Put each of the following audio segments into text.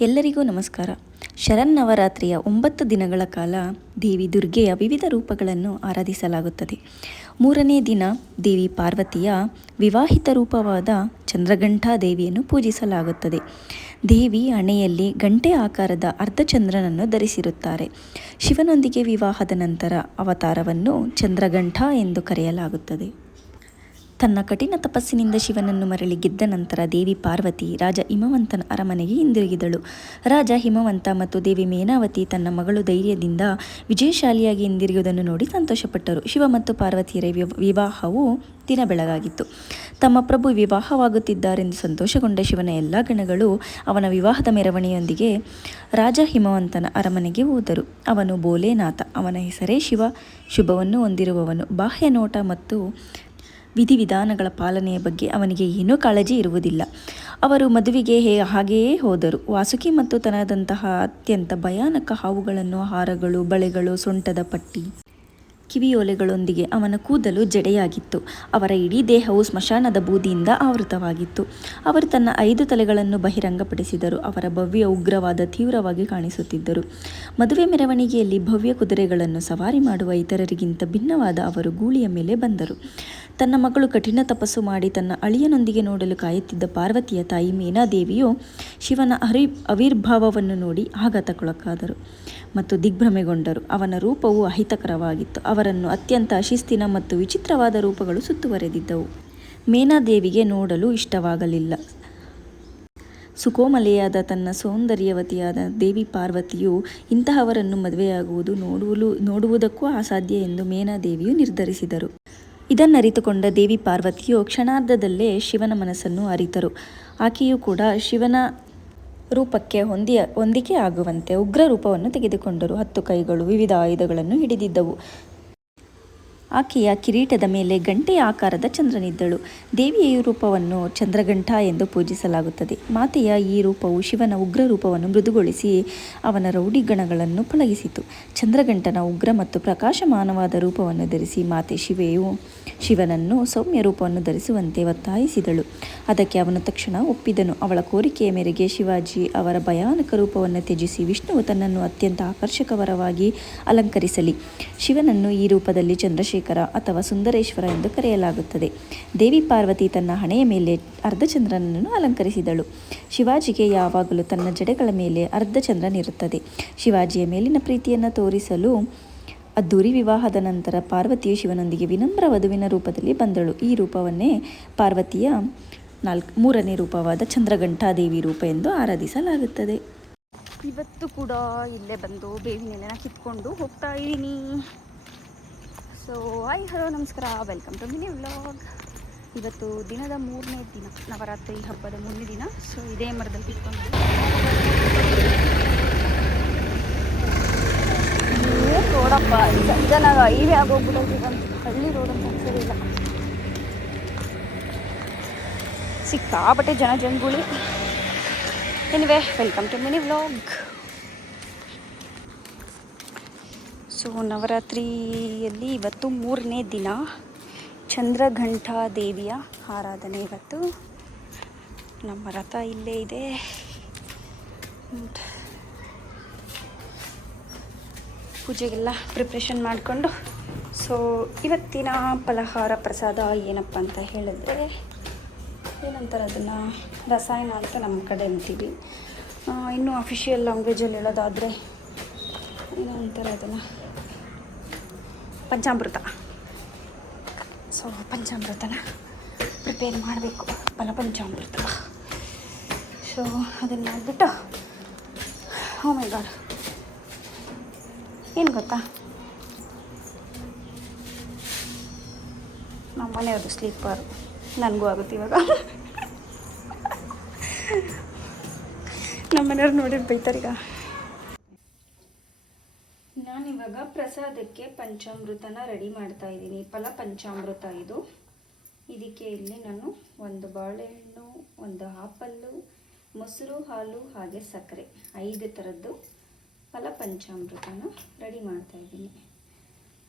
ಎಲ್ಲರಿಗೂ ನಮಸ್ಕಾರ. ಶರನ್ನವರಾತ್ರಿಯ ಒಂಬತ್ತು ದಿನಗಳ ಕಾಲ ದೇವಿ ದುರ್ಗೆಯ ವಿವಿಧ ರೂಪಗಳನ್ನು ಆರಾಧಿಸಲಾಗುತ್ತದೆ. ಮೂರನೇ ದಿನ ದೇವಿ ಪಾರ್ವತಿಯ ವಿವಾಹಿತ ರೂಪವಾದ ಚಂದ್ರಘಂಟಾ ದೇವಿಯನ್ನು ಪೂಜಿಸಲಾಗುತ್ತದೆ. ದೇವಿ ಹಣೆಯಲ್ಲಿ ಗಂಟೆ ಆಕಾರದ ಅರ್ಧಚಂದ್ರನನ್ನು ಧರಿಸಿರುತ್ತಾರೆ. ಶಿವನೊಂದಿಗೆ ವಿವಾಹದ ನಂತರ ಅವತಾರವನ್ನು ಚಂದ್ರಘಂಠ ಎಂದು ಕರೆಯಲಾಗುತ್ತದೆ. ತನ್ನ ಕಠಿಣ ತಪಸ್ಸಿನಿಂದ ಶಿವನನ್ನು ಮರಳಿ ಗೆದ್ದ ನಂತರ ದೇವಿ ಪಾರ್ವತಿ ರಾಜ ಹಿಮವಂತನ ಅರಮನೆಗೆ ಹಿಂದಿರುಗಿದಳು. ರಾಜ ಹಿಮವಂತ ಮತ್ತು ದೇವಿ ಮೇನಾವತಿ ತನ್ನ ಮಗಳು ಧೈರ್ಯದಿಂದ ವಿಜಯಶಾಲಿಯಾಗಿ ಹಿಂದಿರುಗುವುದನ್ನು ನೋಡಿ ಸಂತೋಷಪಟ್ಟರು. ಶಿವ ಮತ್ತು ಪಾರ್ವತಿಯರ ವಿವ- ವಿವಾಹವು ದಿನ ಬೆಳಗಾಗಿತ್ತು. ತಮ್ಮ ಪ್ರಭು ವಿವಾಹವಾಗುತ್ತಿದ್ದಾರೆಂದು ಸಂತೋಷಗೊಂಡ ಶಿವನ ಎಲ್ಲ ಗಣಗಳು ಅವನ ವಿವಾಹದ ಮೆರವಣಿಯೊಂದಿಗೆ ರಾಜ ಹಿಮವಂತನ ಅರಮನೆಗೆ ಹೋದರು. ಅವನು ಬೋಲೆನಾಥ ಅವನ ಹೆಸರೇ ಶಿವ, ಶುಭವನ್ನು ಹೊಂದಿರುವವನು, ಬಾಹ್ಯ ನೋಟ ಮತ್ತು ವಿಧಿವಿಧಾನಗಳ ಪಾಲನೆಯ ಬಗ್ಗೆ ಅವನಿಗೆ ಏನೂ ಕಾಳಜಿ ಇರುವುದಿಲ್ಲ. ಅವರು ಮದುವೆಗೆ ಹೇ, ಹಾಗೆಯೇ ಹೋದರು. ವಾಸುಕಿ ಮತ್ತು ತನದಂತಹ ಅತ್ಯಂತ ಭಯಾನಕ ಹಾವುಗಳನ್ನು, ಹಾರಗಳು, ಬಳೆಗಳು, ಸೊಂಟದ ಪಟ್ಟಿ, ಕಿವಿಯೋಲೆಗಳೊಂದಿಗೆ ಅವನ ಕೂದಲು ಜಡೆಯಾಗಿತ್ತು. ಅವರ ಇಡೀ ದೇಹವು ಸ್ಮಶಾನದ ಬೂದಿಯಿಂದ ಆವೃತವಾಗಿತ್ತು. ಅವರು ತನ್ನ ಐದು ತಲೆಗಳನ್ನು ಬಹಿರಂಗಪಡಿಸಿದರು. ಅವರ ಭವ್ಯ, ಉಗ್ರವಾದ, ತೀವ್ರವಾಗಿ ಕಾಣಿಸುತ್ತಿದ್ದರು. ಮದುವೆ ಮೆರವಣಿಗೆಯಲ್ಲಿ ಭವ್ಯ ಕುದುರೆಗಳನ್ನು ಸವಾರಿ ಮಾಡುವ ಇತರರಿಗಿಂತ ಭಿನ್ನವಾದ ಅವರು ಗೂಳಿಯ ಮೇಲೆ ಬಂದರು. ತನ್ನ ಮಗಳು ಕಠಿಣ ತಪಸ್ಸು ಮಾಡಿ ತನ್ನ ಅಳಿಯನೊಂದಿಗೆ ನೋಡಲು ಕಾಯುತ್ತಿದ್ದ ಪಾರ್ವತಿಯ ತಾಯಿ ಮೇನಾದೇವಿಯು ಶಿವನ ಹರಿ ಅವಿರ್ಭಾವವನ್ನು ನೋಡಿ ಆಘಾತಕ್ಕೊಳಗಾದರು ಮತ್ತು ದಿಗ್ಭ್ರಮೆಗೊಂಡರು. ಅವನ ರೂಪವು ಅಹಿತಕರವಾಗಿತ್ತು. ಅವರನ್ನು ಅತ್ಯಂತ ಅಶಿಸ್ತಿನ ಮತ್ತು ವಿಚಿತ್ರವಾದ ರೂಪಗಳು ಸುತ್ತುವರೆದಿದ್ದವು. ಮೇನಾದೇವಿಗೆ ನೋಡಲು ಇಷ್ಟವಾಗಲಿಲ್ಲ. ಸುಕೋಮಲೆಯಾದ ತನ್ನ ಸೌಂದರ್ಯವತಿಯಾದ ದೇವಿ ಪಾರ್ವತಿಯು ಇಂತಹವರನ್ನು ಮದುವೆಯಾಗುವುದು ನೋಡುವಲು, ನೋಡುವುದಕ್ಕೂ ಅಸಾಧ್ಯ ಎಂದು ಮೇನಾದೇವಿಯು ನಿರ್ಧರಿಸಿದರು. ಇದನ್ನರಿತುಕೊಂಡ ದೇವಿ ಪಾರ್ವತಿಯು ಕ್ಷಣಾರ್ಧದಲ್ಲೇ ಶಿವನ ಮನಸ್ಸನ್ನು ಅರಿತರು. ಆಕೆಯೂ ಕೂಡ ಶಿವನ ರೂಪಕ್ಕೆ ಹೊಂದಿಯ, ಹೊಂದಿಕೆ ಆಗುವಂತೆ ಉಗ್ರ ರೂಪವನ್ನು ತೆಗೆದುಕೊಂಡರು. ಹತ್ತು ಕೈಗಳು ವಿವಿಧ ಆಯುಧಗಳನ್ನು ಹಿಡಿದಿದ್ದವು. ಆಕೆಯ ಕಿರೀಟದ ಮೇಲೆ ಗಂಟೆಯ ಆಕಾರದ ಚಂದ್ರನಿದ್ದಳು. ದೇವಿಯ ಈ ರೂಪವನ್ನು ಚಂದ್ರಗಂಠ ಎಂದು ಪೂಜಿಸಲಾಗುತ್ತದೆ. ಮಾತೆಯ ಈ ರೂಪವು ಶಿವನ ಉಗ್ರ ರೂಪವನ್ನು ಮೃದುಗೊಳಿಸಿ ಅವನ ರೌಡಿ ಗಣಗಳನ್ನು ಪಳಗಿಸಿತು. ಚಂದ್ರಗಂಟನ ಉಗ್ರ ಮತ್ತು ಪ್ರಕಾಶಮಾನವಾದ ರೂಪವನ್ನು ಧರಿಸಿ ಮಾತೆ ಶಿವೆಯು ಶಿವನನ್ನು ಸೌಮ್ಯ ರೂಪವನ್ನು ಧರಿಸುವಂತೆ ಒತ್ತಾಯಿಸಿದಳು. ಅದಕ್ಕೆ ಅವನು ತಕ್ಷಣ ಒಪ್ಪಿದನು. ಅವಳ ಕೋರಿಕೆಯ ಮೇರೆಗೆ ಶಿವಾಜಿ ಅವರ ಭಯಾನಕ ರೂಪವನ್ನು ತ್ಯಜಿಸಿ ವಿಷ್ಣುವು ತನ್ನನ್ನು ಅತ್ಯಂತ ಆಕರ್ಷಕವರವಾಗಿ ಅಲಂಕರಿಸಲಿ. ಶಿವನನ್ನು ಈ ರೂಪದಲ್ಲಿ ಚಂದ್ರಶೇಖರ ಅಥವಾ ಸುಂದರೇಶ್ವರ ಎಂದು ಕರೆಯಲಾಗುತ್ತದೆ. ದೇವಿ ಪಾರ್ವತಿ ತನ್ನ ಹಣೆಯ ಮೇಲೆ ಅರ್ಧಚಂದ್ರನನ್ನು ಅಲಂಕರಿಸಿದಳು. ಶಿವಾಜಿಗೆ ಯಾವಾಗಲೂ ತನ್ನ ಜಡೆಗಳ ಮೇಲೆ ಅರ್ಧಚಂದ್ರನಿರುತ್ತದೆ ಶಿವಾಜಿಯ ಮೇಲಿನ ಪ್ರೀತಿಯನ್ನು ತೋರಿಸಲು ಅದ್ದೂರಿ ವಿವಾಹದ ನಂತರ ಪಾರ್ವತಿಯು ಶಿವನೊಂದಿಗೆ ವಿನಮ್ರ ವಧುವಿನ ರೂಪದಲ್ಲಿ ಬಂದಳು. ಈ ರೂಪವನ್ನೇ ಪಾರ್ವತಿಯ ನಾಲ್ಕು, ಮೂರನೇ ರೂಪವಾದ ಚಂದ್ರಘಂಟಾ ದೇವಿ ರೂಪ ಎಂದು ಆರಾಧಿಸಲಾಗುತ್ತದೆ. ಇವತ್ತು ಕೂಡ ಇಲ್ಲೇ ಬಂದು ಬೇವಿನ ಕಿತ್ಕೊಂಡು ಹೋಗ್ತಾ ಇದ್ದೀನಿ. ಸೊ ಹಾಯ್ ಹಲೋ ನಮಸ್ಕಾರ. ವೆಲ್ಕಮ್ ಟು ಮಿನಿ ವ್ಲಾಗ್ ಇವತ್ತು ದಿನದ ಮೂರನೇ ದಿನ, ನವರಾತ್ರಿ ಹಬ್ಬದ ಮೂರನೇ ದಿನ. ಸೊ ಇದೇ ಮರದಲ್ಲಿ ಏನು ರೋಡಪ್ಪ. ಸಂಜನಾಗ ಹೈವೇ ಈಗ. ಹಳ್ಳಿ ರೋಡ್ ಅಂತ ಸರಿಯಿಲ್ಲ ಇಲ್ಲ. ಸಿಕ್ಕಾಬಟ್ಟೆ ಜನ ಜನಗುಳಿ anyway welcome to mini vlog so, ನವರಾತ್ರಿಯಲ್ಲಿ ಇವತ್ತು ಮೂರನೇ ದಿನ ಚಂದ್ರಘಂಟಾ ದೇವಿಯ ಆರಾಧನೆ ಇವತ್ತು. ನಮ್ಮ ರಥ ಇಲ್ಲೇ ಇದೆ. ಪೂಜೆಗೆಲ್ಲ ಪ್ರಿಪ್ರೇಷನ್ ಮಾಡಿಕೊಂಡು. ಸೊ ಇವತ್ತಿನ ಫಲಹಾರ ಪ್ರಸಾದ ಏನಪ್ಪ ಅಂತ ಹೇಳಿದ್ರೆ, ಏನಂತಾರೆ ಅದನ್ನು? ರಸಾಯನ ಅಂತ ನಮ್ಮ ಕಡೆ ಅಂತೀವಿ. ಇನ್ನೂ ಅಫಿಷಿಯಲ್ ಲ್ಯಾಂಗ್ವೇಜಲ್ಲಿ ಹೇಳೋದಾದರೆ ಏನೋ ಅಂತಾರೆ ಅದನ್ನು? ಪಂಚಾಮೃತ. ಸೊ ಪಂಚಾಮೃತನ ಪ್ರಿಪೇರ್ ಮಾಡಬೇಕು. ಫಲ ಪಂಚಾಮೃತ. ಸೊ ಅದನ್ನು ಮಾಡಿಬಿಟ್ಟು ಮೈ ಗಾಡ್ ಏನು ಗೊತ್ತಾ? ನಮ್ಮ ಮನೆಯವ್ರದ್ದು ಸ್ಲೀಪರ್ ನನಗೂ ಆಗುತ್ತೆ ಇವಾಗ. ನಮ್ಮ ಮನೆಯವ್ರು ನೋಡಿದ್ರೆ ಬೈತಾರೀಗ ಪ್ರಸಾದಕ್ಕೆ ಪಂಚಾಮೃತನ ರೆಡಿ ಮಾಡ್ತಾ ಇದ್ದೀನಿ. ಫಲ ಪಂಚಾಮೃತ ಇದು. ಇದಕ್ಕೆ ಇಲ್ಲಿ ನಾನು ಒಂದು ಬಾಳೆಹಣ್ಣು, ಒಂದು ಆಪಲ್ಲು, ಮೊಸರು, ಹಾಲು ಹಾಗೆ ಸಕ್ಕರೆ. ಐದು ಥರದ್ದು ಫಲ ಪಂಚಾಮೃತನ ರೆಡಿ ಮಾಡ್ತಾ ಇದ್ದೀನಿ.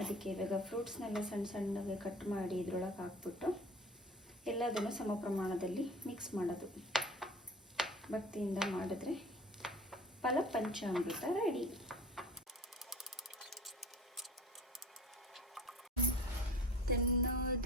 ಅದಕ್ಕೆ ಇವಾಗ ಫ್ರೂಟ್ಸ್ನೆಲ್ಲ ಸಣ್ಣ ಸಣ್ಣಗೆ ಕಟ್ ಮಾಡಿ ಇದ್ರೊಳಗೆ ಹಾಕ್ಬಿಟ್ಟು ಎಲ್ಲದನ್ನು ಸಮ ಪ್ರಮಾಣದಲ್ಲಿ ಮಿಕ್ಸ್ ಮಾಡೋದು. ಭಕ್ತಿಯಿಂದ ಮಾಡಿದ್ರೆ ಫಲ ಪಂಚಾಮೃತ ರೆಡಿ.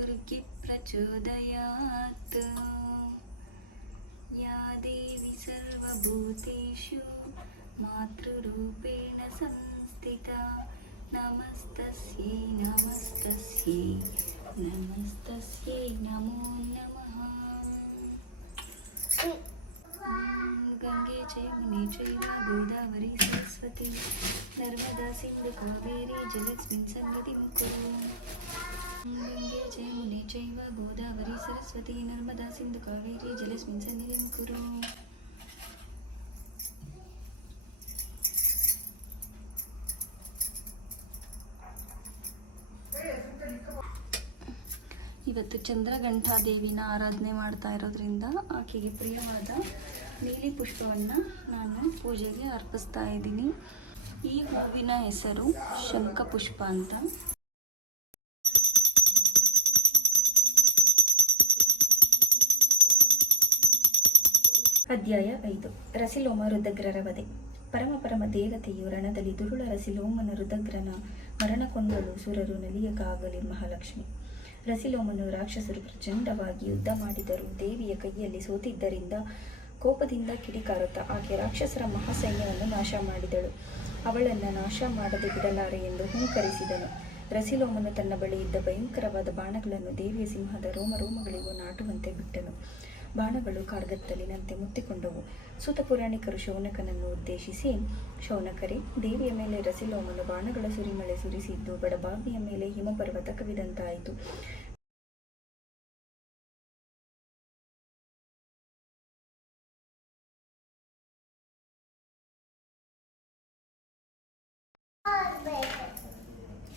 ತನ್ನೋ ದುರ್ಗಿ ಪ್ರಚೋದಯಾತ್ ಯಾ ದೇವಿ ಸರ್ವಭೂತೇಷು ಮಾತೃರೂಪೇಣ ಸಂಸ್ಥಿತಾ ನಮಸ್ತಸ್ಯೈ ನಮಸ್ತಸ್ಯೈ ನಮಸ್ತಸ್ಯೈ ನಮೋ ನಮಃ ಗಂಗೆ ಚೈಮುನಿ ಚೈವ ಗೋದಾವರಿ ಸರಸ್ವತಿ ನರ್ಮದಾ ಸಿಂಧು ಕಾವೇರಿ ಜಲಸ್ಮಿನ್ ಸನ್ನಿಧಿಂ ಕುರು ಜಯ ಚೈವ ಗೋದಾವರಿ ಸರಸ್ವತಿ ನರ್ಮದಾ ಸಿಂಧು ಕಾವೇರಿ ಜಲಸ್ಮಿನ್ ಸನ್ನಿಧಿಂ ಕುರು ಇವತ್ತು ಚಂದ್ರಘಂಠಾದೇವಿನ ಆರಾಧನೆ ಮಾಡ್ತಾ ಇರೋದ್ರಿಂದ ಆಕೆಗೆ ಪ್ರಿಯವಾದ ನೀಲಿ ಪುಷ್ಪವನ್ನು ನಾನು ಪೂಜೆಗೆ ಅರ್ಪಿಸ್ತಾ ಇದ್ದೀನಿ. ಈ ಹೂವಿನ ಹೆಸರು ಶಂಖಪುಷ್ಪ ಅಂತ. ಅಧ್ಯಾಯ ಐದು. ರಸಿಲೋಮ ರುದ್ರಗ್ರರ ವಧೆ. ಪರಮ ದೇವತೆಯು ರಣದಲ್ಲಿ ದುರುಳ ರಸಿಲೋಮನ ಮರಣ ಕೊಂದಲು ಸುರರು ನಲಿಯಕಾಗಲಿ ಮಹಾಲಕ್ಷ್ಮಿ. ರಸಿಲೋಮನು ರಾಕ್ಷಸರು ಪ್ರಚಂಡವಾಗಿ ಯುದ್ಧ ಮಾಡಿದರು. ದೇವಿಯ ಕೈಯಲ್ಲಿ ಸೋತಿದ್ದರಿಂದ ಕೋಪದಿಂದ ಕಿಡಿಕಾರುತ್ತ ಆಕೆ ರಾಕ್ಷಸರ ಮಹಾಸೈನ್ಯವನ್ನು ನಾಶ ಮಾಡಿದಳು. ಅವಳನ್ನು ನಾಶ ಮಾಡದೆ ಬಿಡಲಾರೆ ಎಂದು ಹುಂಕರಿಸಿದನು. ರಸಿಲೋಮನು ತನ್ನ ಬಳಿ ಇದ್ದ ಭಯಂಕರವಾದ ಬಾಣಗಳನ್ನು ದೇವಿಯ ಸಿಂಹದ ರೋಮ ರೋಮಗಳಿಗೂ ನಾಟುವಂತೆ ಬಿಟ್ಟನು. ಬಾಣಗಳು ಕಾರ್ಗತ್ತಲಿನಂತೆ ಮುತ್ತಿಕೊಂಡವು. ಸೂತ ಪುರಾಣಿಕರು ಶೌನಕನನ್ನು ಉದ್ದೇಶಿಸಿ, ಶೌನಕರೇ, ದೇವಿಯ ಮೇಲೆ ರಸಿಲೋಮನು ಬಾಣಗಳ ಸುರಿಮಳೆ ಸುರಿಸಿದ್ದು, ಬಡಬಾವಿಯ ಮೇಲೆ ಹಿಮಪರ್ವತ ಕವಿದಂತಾಯಿತು.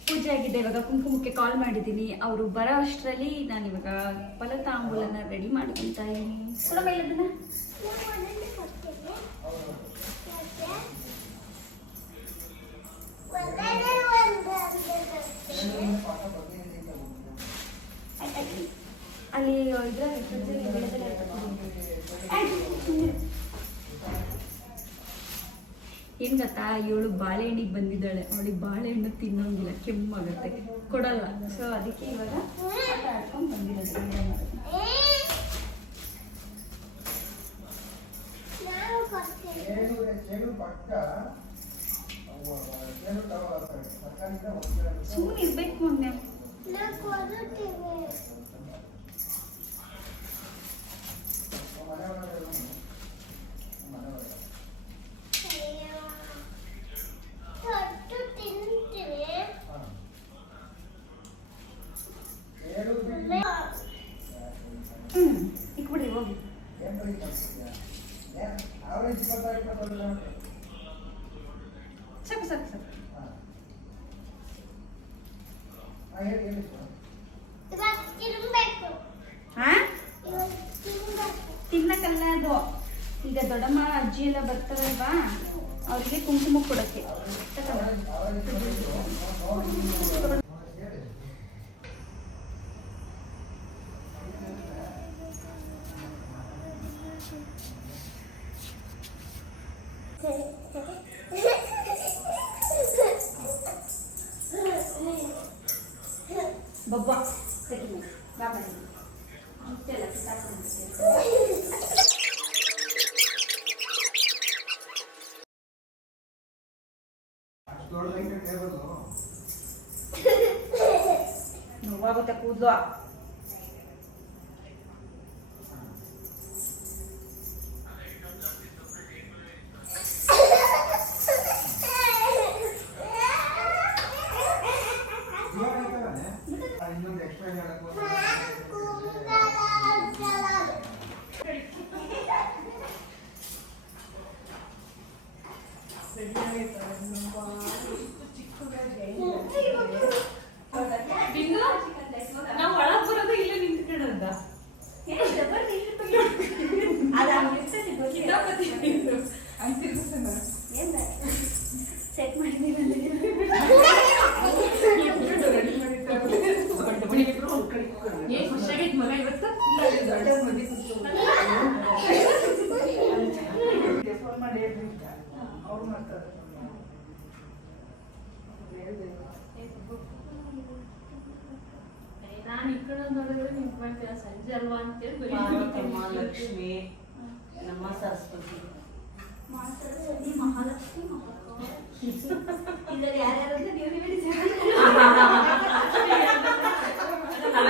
ಪೂಜೆ ಆಗಿದೆ ಇವಾಗ ಕುಂಕುಮಕ್ಕೆ ಕಾಲ್ ಮಾಡಿದ್ದೀನಿ ಅವರು ಬರೋ ಅಷ್ಟರಲ್ಲಿ ನಾನು ಇವಾಗ ಫಲತಾಂಬೂಲನ ರೆಡಿ ಮಾಡ್ಕೊಂತ ಇದ್ದೀನಿ ಅದನ್ನ. ಅಲ್ಲಿ ಇದ್ರೆ ಏನ್ ಗೊತ್ತಾ ಇವಳು ಬಾಳೆಹಣ್ಣಿಗೆ ಬಂದಿದ್ದಾಳೆ. ಅವಳಿಗೆ ಬಾಳೆಹಣ್ಣು ತಿನ್ನೋಂಗಿಲ್ಲ, ಕೆಮ್ಮಾಗತ್ತೆ. ಕೊಡಲ್ಲ. ಸೊ ಅದಕ್ಕೆ ಇವಾಗ? ಸುಮ್ಮನೆ ಇರ್ಬೇಕು ಮೊನ್ನೆ. ಹಾ? ತಿನ್ನಕ್ಕಲ್ಲ ಅದು. ಈಗ ದೊಡ್ಡಮ್ಮ ಅಜ್ಜಿ ಎಲ್ಲ ಬರ್ತಾರಲ್ವಾ? ಅವ್ರಿಗೆ ಕುಂಕುಮ ಕೊಡಕ್ಕೆ. ಬೊಬ್ಬ ತೆಗಿ ಬಾ ಬನ್ನಿ. ಇಷ್ಟೆಲ್ಲ ಕಿತ್ತಾಕ್ಕೊಂಡು ನೋವಾಗುತ್ತೆ ಕೂದಲು ಪಾರ್ವತಮ್ಮ ಲಕ್ಷ್ಮಿ ನಮ್ಮ ಸರಸ್ವತಿ. ನನ್ನ ಯಾರ್ಯಾರು ಅಂತ ನೀವು ಹೇಳಿ. ಅಲ್ಲ,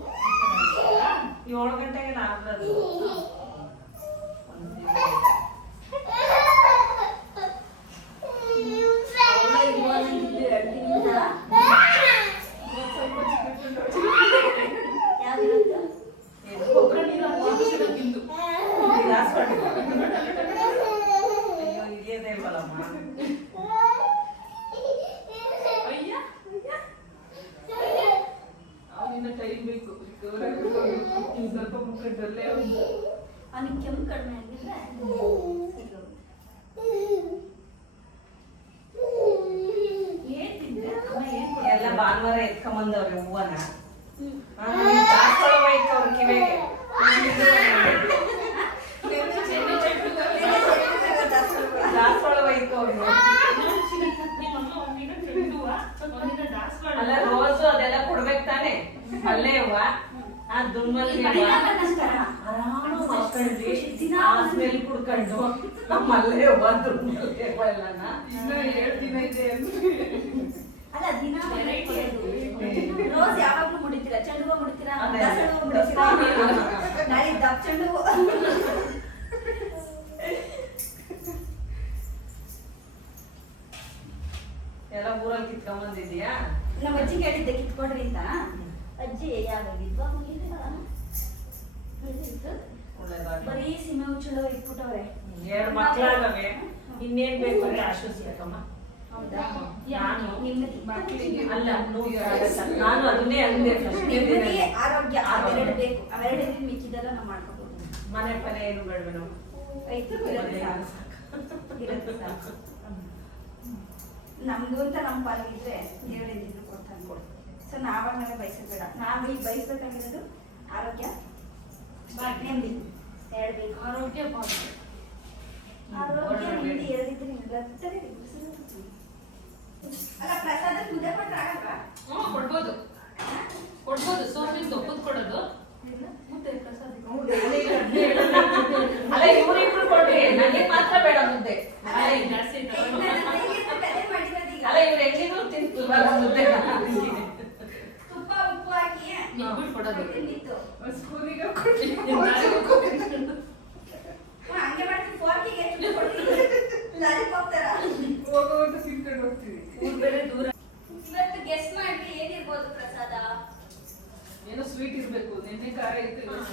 ಏಳು ಅವ್ನು. ಅವ್ನಿಗೆ ಕೆಮ್ಮು ಕಡಿಮೆ ಆಗಿದ್ರೆ ಎಲ್ಲ ಭಾನುವಾರ ಎತ್ಕೊಂಬಂದವ್ರೆ ಹೂವನ ಅವ್ರ ಕಿವಿಗೆ ದಾಸ್ಕೊಳವೈತೆ ಅವ್ರು ನಿಮ್ಮಮ್ಮ ಒಂದಿನ ಚೆಂಡುವ ಒಂದಿನ ದಾಸವಾಳ ಅಲ್ಲ ರೋಸು ಅದೆಲ್ಲ ಕೊಡ್ಬೇಕು ತಾನೆ. ಅಲ್ಲೇ ಹೂವ. ಆ ಕುಡ್ಕೊಂಡು. ಎಲ್ಲನ ಇನ್ನ ಏಳ್ ದಿನ ಇದೆ ಅಲ್ಲ ದಿನ. ರೋಸ್ ಯಾವಾಗ್ಲೂ ಮುಡಿತೀರಾ? ಚೆಂಡು ಹೂವು ಮುಡಿತೀರಾ? ಅದೇ. ದಾಸವಾಳ ಹೂವು ಮುಡಿತೀರಾ? ನಾಳೆ ದಪ್ಪ ಚೆಂಡು ಹೂವು ಎಲ್ಲ ಊರಲ್ಲಿ ಕಿತ್ಕೊಂಬಂದಿದ್ಯಾ ನಮ್ಮ ಅಜ್ಜಿ ಕೇಳಿದ್ದೆ ಕಿತ್ಕೊಡ್ರಿ ಅಂತ. ಅಜ್ಜಿ ಯಾವಾಗ ವಿದ್ವಾ ಒಳ್ಳೇದಾಗ್ಲಿ ಬರೀ ಸೀಮೆ ಹುಚ್ಚುಳು ಇಟ್ಬಿಟ್ಟವ್ರೆ. ಎರಡು ಮಕ್ಕಳಾಗವೆ ಇನ್ನೇನ್ ಬೇಕು ಅಂದ್ರೆ ಆಶ್ವಸ್ಬೇಕಮ್ಮ ನಾನು ಅದನ್ನೇ ಅಂದೆ ಆರೋಗ್ಯ ಅವೆರಡು ಬೇಕು. ಅವೆರಡು ಮಿಕ್ಕಿದೆಲ್ಲ ನಾವು ಮಾಡ್ಕೋಬಹುದು ಮನೆ ಪನೆ ಏನು ಬೇಡ. ನಮ್ದು ಅಂತ ನಮ್ಮ ಪಾಲಿಗಿದ್ರೆ ದೇವರಿಂದ ಕೊಡ್ತಾನೆ ಸೊ ನಾವಾಗ ನಾವೇ ಬಯಸೋದು ಬೇಡ. ನಾವು ಈಗ ಬಯಸ್ಬೇಕಾಗಿರೋದು ಆರೋಗ್ಯ ನೆಮ್ಮದಿ. ಎರಡು ಬೇಕು ಆರೋಗ್ಯ ಭಾಗ್ಯ ಆರೋಗ್ಯ ನೆಮ್ಮದಿ ಎರಡಿದ್ರೆ ರಕ್ತವೇ ಅಲ್ಲ ಪ್ರಸಾದ ಮುದ್ದೆ ಕೊಟ್ರೆ ಆಗಲ್ವಾ ಹ್ಮ್ ಕೊಡ್ಬೋದು ಕೊಡ್ಬೋದು ಸೋಮಿಂದ ಒಪ್ಪದ್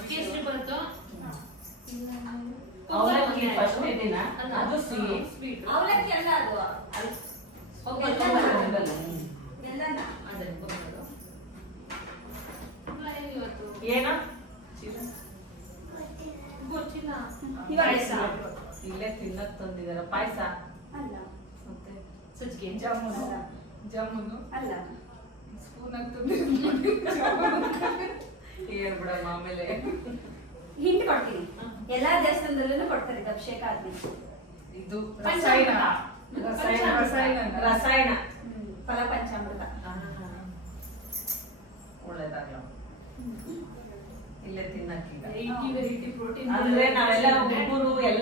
ಕೇಸರಿ ಬರುತ್ತೋ ಅವಲಕ್ಕಿ ಫಸ್ಟ್ನೇ ದಿನ ಅದು ಸಿಹಿ ಸ್ವೀಟ್ ಅವಲಕ್ಕಿ ಅಲ್ಲ ಅದು. ಏನೋ? ಗೊತ್ತಿಲ್ಲ. ಪಾಯ್ಸ. ಇಲ್ಲೇ ತಿನ್ನಕ್ ತಂದಿದಾರ. ಪಾಯಸ? ಅಲ್ಲ. ಮತ್ತೆ ಸಜ್ಜಿಗೆ ಜಾಮೂನು. ಜಾಮೂನು? ಅಲ್ಲ. ಸ್ಪೂನ್ ಹೇಳ್ಬಿಡಮ್ಮ ಆಮೇಲೆ? ಹಿಂಟ್ ಕೊಡ್ತೀನಿ. ಎಲ್ಲಾ ದೇವಸ್ಥಾನದಲ್ಲೂ ಕೊಡ್ತಾರೆ ಇದು ಅಭಿಷೇಕ ಆದ್ಮೇಲೆ. ಇದು ರಸಾಯನ. ರಸಾಯನ ರಸಾಯನ ಫಲ ಪಂಚಾಮೃತ. ಒಳ್ಳೇದಾಗ್ಲ. ಇಲ್ಲೇ ವೆರೈಟಿ ವೆರೈಟಿ ಪ್ರೋಟೀನ್ ಅಂದ್ರೆ ನಾವೆಲ್ಲ ಹುಡುಗರು ಎಲ್ಲ